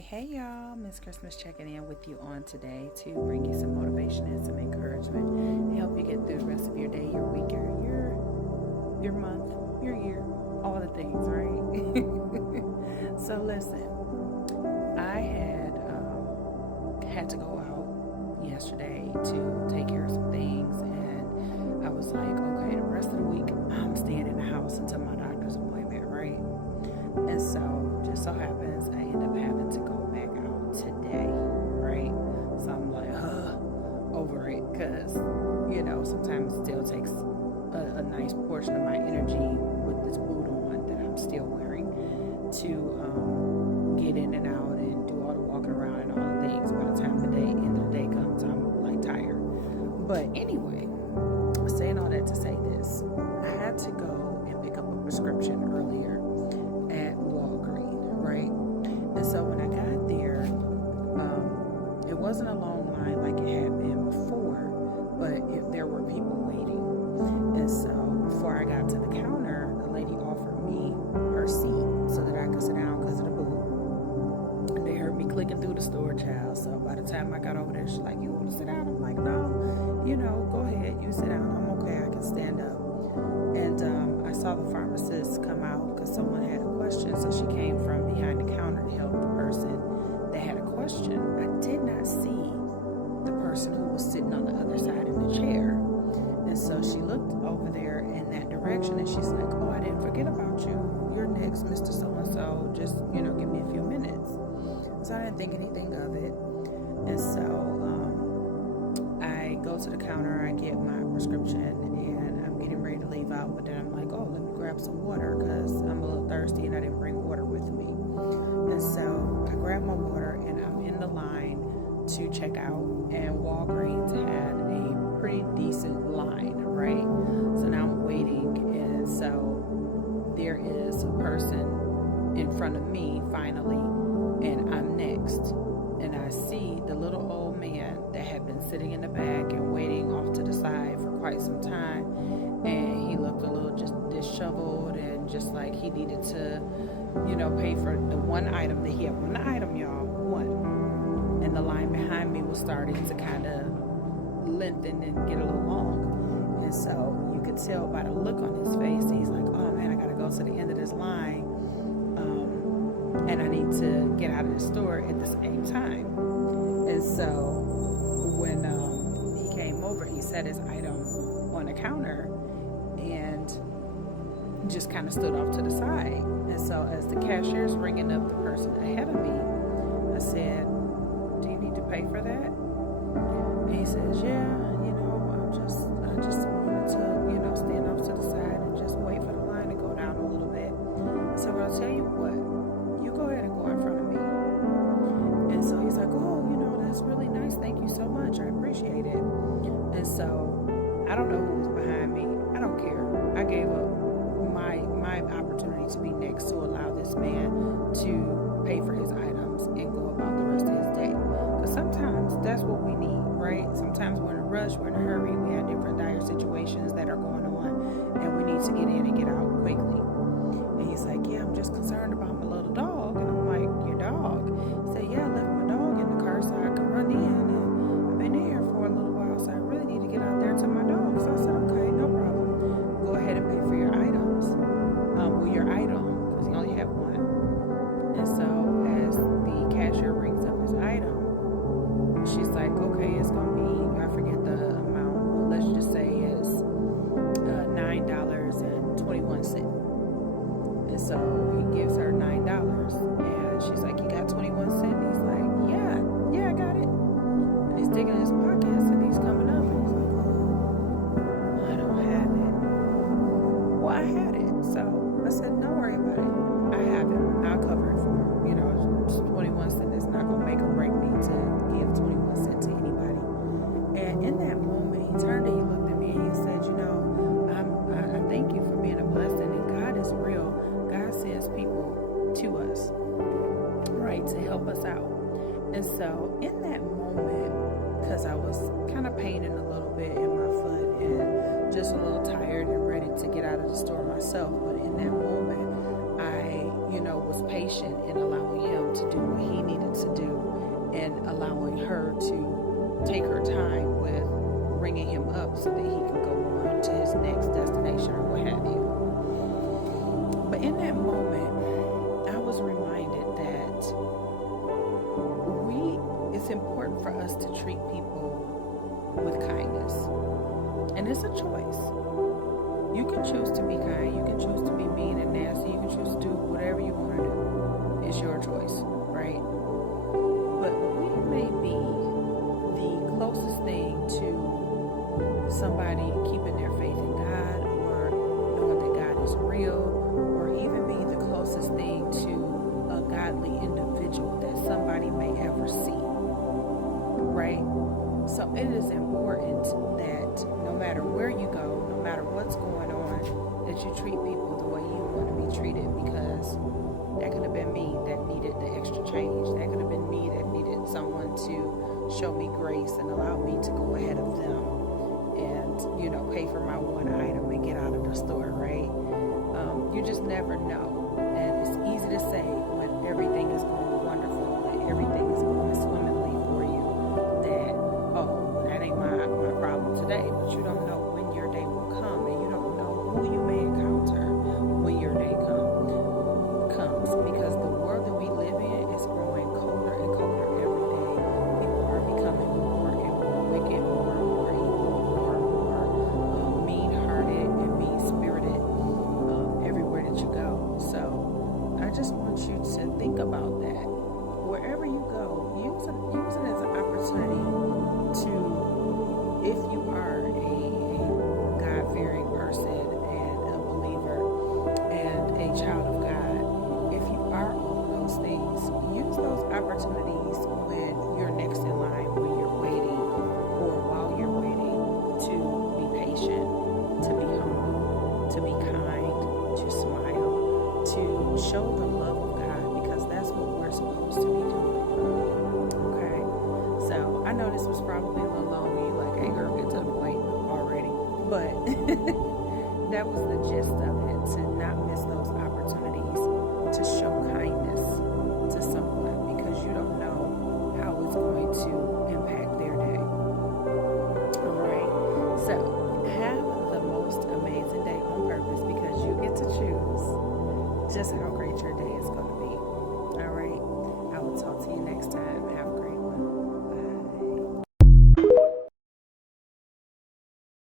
Hey, y'all. Miss Christmas checking in with you on today to bring you some motivation and some encouragement and help you get through the rest of your day, your week, your month, your year, all the things, right? So listen, I had to go out yesterday to take care of some things, and I was like, okay, the rest of the week I'm staying in the house until my doctor's appointment, right? And so just so happens I end up having to go back out today, right? So I'm like, over it, because sometimes it still takes a nice portion of my energy with this boot on that I'm still wearing to get in and out and do all the walking around and all the things. By the time the end of the day comes, I'm like tired. But anyway, saying all that to say this, I had to go and pick up a prescription earlier at Walgreens, right? And so when I got there, it wasn't a long line like it had been before, but there were people waiting. And so before I got to the counter, the lady offered me her seat so that I could sit down because of the boot. And they heard me clicking through the store, child. So by the time I got over there, she's like, "You want to sit down?" I'm like, "No, go ahead, you sit down. I'm okay, I can stand up." And I saw the pharmacist come out because someone had a question. So she came from behind the counter to help the person that had a question. I did not see the person who was sitting on the other side of the chair. And so she looked over there in that direction and she's like, "Oh, I didn't forget about you. You're next, Mr. So-and-so. Just, give me a few minutes." So I didn't think anything of it. And so I go to the counter, I get my prescription, and I'm getting ready to leave out. But then I'm like, "Oh, let me grab some water," because I'm a little thirsty and I didn't bring water with me. And so I grab my water and I'm in the line to check out. And Walgreens had a pretty decent line, right? So now I'm waiting, and so there is a person in front of me finally, and I'm next. And I see the little old man that had been sitting in the back and waiting off to the side for quite some time. And he looked a little just disheveled and just like he needed to, pay for the one item that he had. One item, y'all, one. And the line behind me was starting to kind of lengthen and get a little long. And so you could tell by the look on his face, he's like, "Oh man, I got to go to the end of this line. And I need to get out of the store at the same time." And so when he came over, he set his item on the counter and just kind of stood off to the side. And so as the cashier's ringing up the person ahead of me, I said, "Do you need to pay for that?" And he says, "Yeah, I just wanted to, stand off to the side and just wait for the line to go down a little bit." I said, "Well, I'll tell you what, you go ahead and go in front of me." And so he's like, "Oh, that's really nice. Thank you so much. I appreciate it." And so I don't know who was behind me. I don't care. I gave up my opportunity to be next to allow this man to pay for his items and go about the rest of his day. Because sometimes that's what we need, right? Sometimes we're in a rush, we're in a hurry, we have different dire situations that are going on, and we need to get in and get out quickly. And he's like, "Yeah, I'm just concerned about my little dog." And I'm like, "Your dog?" He said, "Yeah, I left my dog in the car so I could run in, and I've been in here for a little while, so I really need to get out there to my dog." So I said, "Okay, no problem. Go ahead and pay for your items." Your item, because he only had one. And so as the cashier rings up his item, she's like, "Okay, it's going to be," I forget the amount, but let's just say it's $9.21. And so he gives her $9, and she's like, "You got 21 cents?" He's like, yeah, I got it." And he's digging in his pockets, and he's coming up, and he's like, "I don't have it." Well, I had it. So I said, "Don't worry about it. I have it. I'll cover it for him. It's 21 cents. It's not going to make or break me to give 21 cents to anybody." And in that moment, he turned and he looked at me and he said, I thank you for being a blessing, and God is real. God sends people to us, right, to help us out." And so in that moment, because I was kind of paining a little bit in my foot and just a little tired and ready to get out of the store myself, but in that moment, I, was patient in allowing him to do what he needed important for us to treat people with kindness. And it's a choice. You can choose to be kind, you can choose to be mean and nasty, you can choose to do whatever you want to do. It's your choice, right? But we may be the closest thing to somebody keeping their faith in God, or knowing that God is real, or even be the closest thing to a godly individual that somebody may ever see, right? So it is important that no matter where you go, no matter what's going on, that you treat people the way you want to be treated, because that could have been me that needed the extra change. That could have been me that needed someone to show me grace and allow me to go ahead of them and, pay for my one item and get out of the store, right? You just never know. And it's easy to say when everything is going wonderful, when everything is going swimmingly for you, that, oh, that ain't my problem today. But you don't know when your day will come, and you don't know who you may encounter when your day comes, because the world that we live in is growing colder and colder every day. People are becoming more and more wicked, more and more evil, more and more mean-hearted and mean-spirited everywhere that you go. So I just want you to think about that. Wherever you go, use it as an opportunity to, if you are a God-fearing person and a believer and a child of God, if you are all of those things, use those opportunities when you're next in line, when you're waiting, or while you're waiting, to be patient, to be humble, to be kind, to smile, to show the love of God, because that's what we're supposed to be doing. Okay? So I know this was probably a little long. You like, hey girl, get to the point already. But that was the gist of it, to not miss those opportunities to show kindness to someone, because you don't know how it's going to impact their day. All right? So have the most amazing day on purpose, because you get to choose just how great your day is going